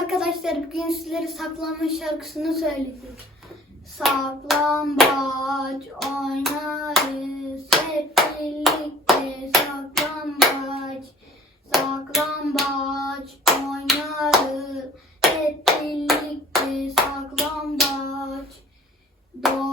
arkadaşlar bugün sizlere saklanma şarkısını söyleyeceğim. Saklambaç oynarız hep birlikte saklambaç. Saklambaç oynarız hep birlikte saklambaç. Doğru